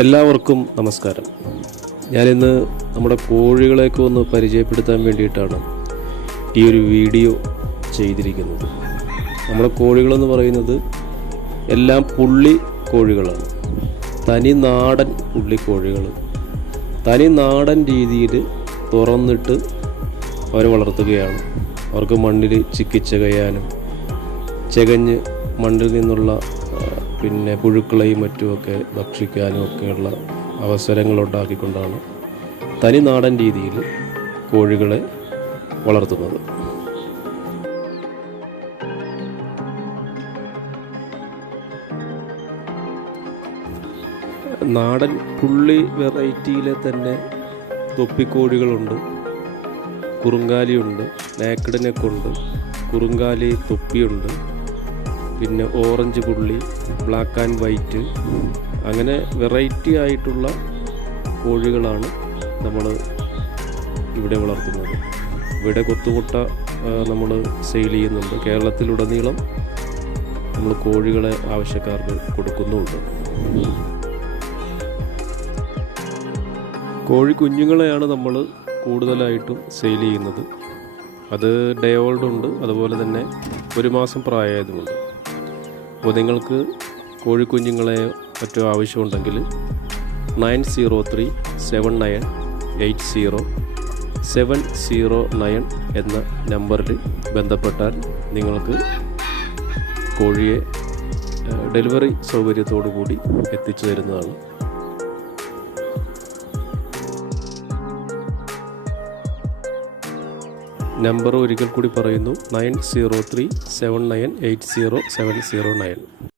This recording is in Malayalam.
എല്ലാവർക്കും നമസ്കാരം. ഞാനിന്ന് നമ്മുടെ കോഴികളെയൊക്കെ ഒന്ന് പരിചയപ്പെടുത്താൻ വേണ്ടിയിട്ടാണ് ഈ ഒരു വീഡിയോ ചെയ്തിരിക്കുന്നത്. നമ്മുടെ കോഴികളെന്ന് പറയുന്നത് എല്ലാം പുള്ളി കോഴികളാണ്. തനി നാടൻ പുള്ളി കോഴികൾ, തനി നാടൻ രീതിയിൽ തുറന്നിട്ട് അവരെ വളർത്തുകയാണ്. അവർക്ക് മണ്ണിൽ ചിക്കിച്ചകയാനും ചകഞ്ഞ് മണ്ണിൽ നിന്നുള്ള പുഴുക്കളെയും മറ്റുമൊക്കെ ഭക്ഷിക്കാനും ഒക്കെയുള്ള അവസരങ്ങളുണ്ടാക്കിക്കൊണ്ടാണ് തനി നാടൻ രീതിയിൽ കോഴികളെ വളർത്തുന്നത്. നാടൻ പുള്ളി വെറൈറ്റിയിലെ തന്നെ തൊപ്പിക്കോഴികളുണ്ട്, കുറുങ്കാലിയുണ്ട്, നേക്കഡ് നെക്കുണ്ട്, കുറുങ്കാലി തൊപ്പിയുണ്ട്, പിന്നെ ഓറഞ്ച് പുള്ളി, ബ്ലാക്ക് ആൻഡ് വൈറ്റ്, അങ്ങനെ വെറൈറ്റി ആയിട്ടുള്ള കോഴികളാണ് നമ്മൾ ഇവിടെ വളർത്തുന്നത്. ഇവിടെ കൊത്തുമുട്ട നമ്മൾ സെയിൽ ചെയ്യുന്നുണ്ട്. കേരളത്തിലുടനീളം നമ്മൾ കോഴികളെ ആവശ്യക്കാർക്ക് കൊടുക്കുന്നുമുണ്ട്. കോഴി കുഞ്ഞുങ്ങളെയാണ് നമ്മൾ കൂടുതലായിട്ടും സെയിൽ ചെയ്യുന്നത്. അത് ഡേ ഓൾഡ് ഉണ്ട്, അതുപോലെ തന്നെ 1 മാസം പ്രായമായതുമുണ്ട്. അപ്പോൾ നിങ്ങൾക്ക് കോഴിക്കുഞ്ഞുങ്ങളെ മറ്റോ ആവശ്യമുണ്ടെങ്കിൽ 9037980709 എന്ന നമ്പറിൽ ബന്ധപ്പെട്ടാൽ നിങ്ങൾക്ക് കോഴിയെ ഡെലിവറി സൗകര്യത്തോടു കൂടി എത്തിച്ചു തരുന്നതാണ്. നമ്പർ ഒരിക്കൽ കൂടി പറയുന്നു, 9037980709.